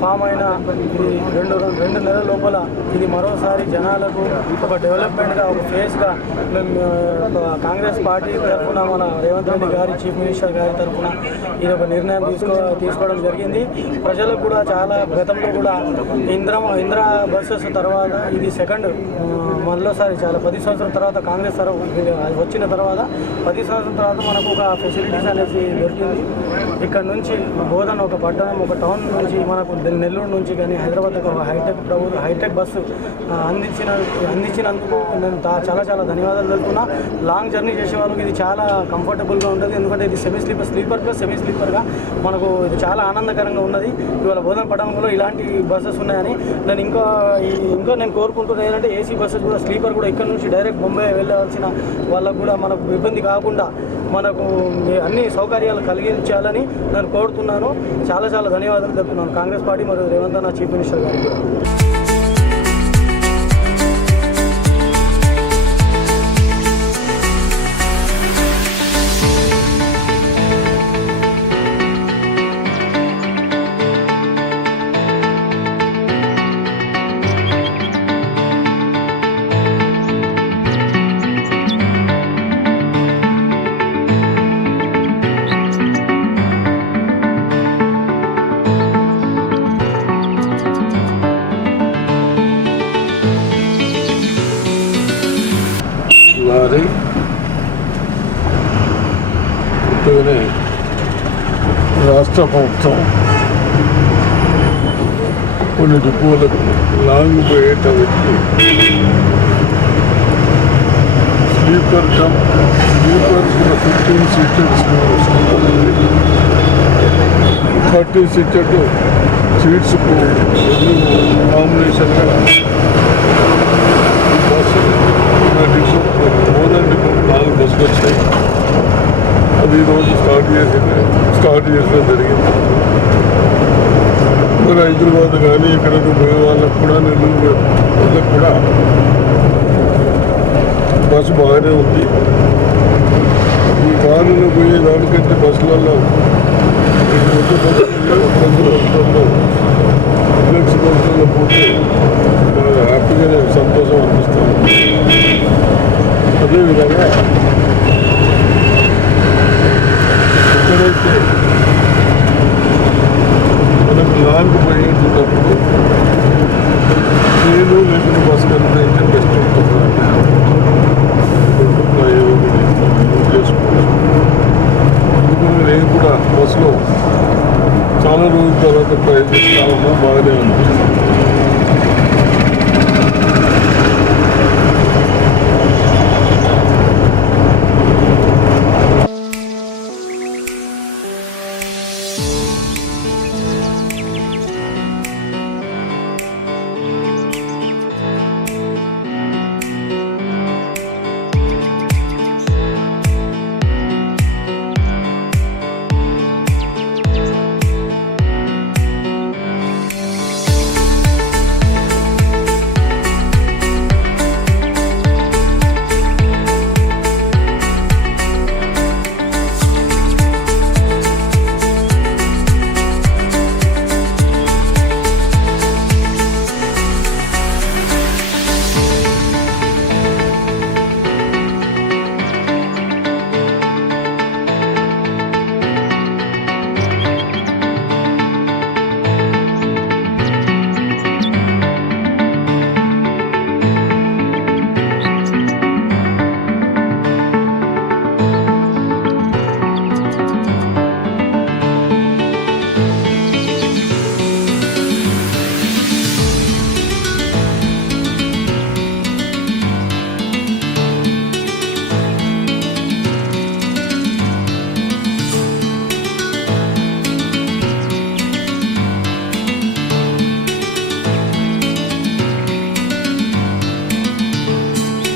Form అయిన ఇది రెండు రెండు నెలల లోపల ఇది మరోసారి జనాలకు ఒక డెవలప్మెంట్గా ఒక ఫేస్గా మేము కాంగ్రెస్ పార్టీ తరఫున మన రేవంత్ రెడ్డి గారి చీఫ్ మినిస్టర్ గారి తరఫున ఇది ఒక నిర్ణయం తీసుకో తీసుకోవడం జరిగింది. ప్రజలకు కూడా చాలా గతంలో కూడా ఇంద్ర ఇంద్ర బస్సెస్ తర్వాత ఇది సెకండ్ మరోసారి చాలా పది సంవత్సరాల తర్వాత కాంగ్రెస్ తరఫు వచ్చిన తర్వాత పది సంవత్సరాల తర్వాత మనకు ఒక ఫెసిలిటీస్ అనేది దొరికింది. ఇక్కడ నుంచి బోధన ఒక పట్టణం ఒక టౌన్ నుంచి మనకు నెల్లూరు నుంచి కానీ హైదరాబాద్ హైటెక్ ప్రభుత్వం హైటెక్ బస్సు అందించిన అందించినందుకు నేను చాలా చాలా ధన్యవాదాలు తెలుపుతున్నా. లాంగ్ జర్నీ చేసే వాళ్ళకి ఇది చాలా కంఫర్టబుల్గా ఉంటుంది. ఎందుకంటే ఇది semi sleeper sleeper plus semi స్లీపర్గా మనకు ఇది చాలా ఆనందకరంగా ఉన్నది. ఇవాళ బోధన పట్టణంలో ఇలాంటి బస్సెస్ ఉన్నాయని నేను ఇంకా ఇంకా నేను కోరుకుంటున్నాను ఏంటంటే ఏసీ బస్సెస్ కూడా స్లీపర్ కూడా ఇక్కడ నుంచి డైరెక్ట్ బొంబాయి వెళ్ళవలసిన వాళ్ళకు కూడా మనకు ఇబ్బంది కాకుండా మనకు అన్ని సౌకర్యాలు కలిగించాలని నేను కోరుతున్నాను. చాలా చాలా ధన్యవాదాలు చెప్తున్నాను కాంగ్రెస్ పార్టీ మరియు రేవంత్ అన్న చీఫ్ రాష్ట్ర ప్రభుత్వం కొన్ని డిపోలకు లాంగ్ పోయేటప్పుడు sleeper cum sleeper fifteen seaters thirty seater seats కాంబినేషన్గా బస్సు డిపో మోదన్ డిపో నాలుగు బస్సులు వచ్చాయి అది ఈరోజు స్టార్ట్ చేసి స్టార్ట్ చేసడం జరిగింది. మరి హైదరాబాద్ కానీ ఇక్కడకు పోయే వాళ్ళకు కూడా నెల్లూరు వాళ్ళకు కూడా బస్సు బాగానే ఉంది. ఈ కారులో పోయే దానికంటే బస్సులలో బస్సులలో ఫ్లెక్స్ బస్సులలో పోతే బాగా హ్యాపీగానే సంతోషం అనిపిస్తుంది. అదేవిధంగా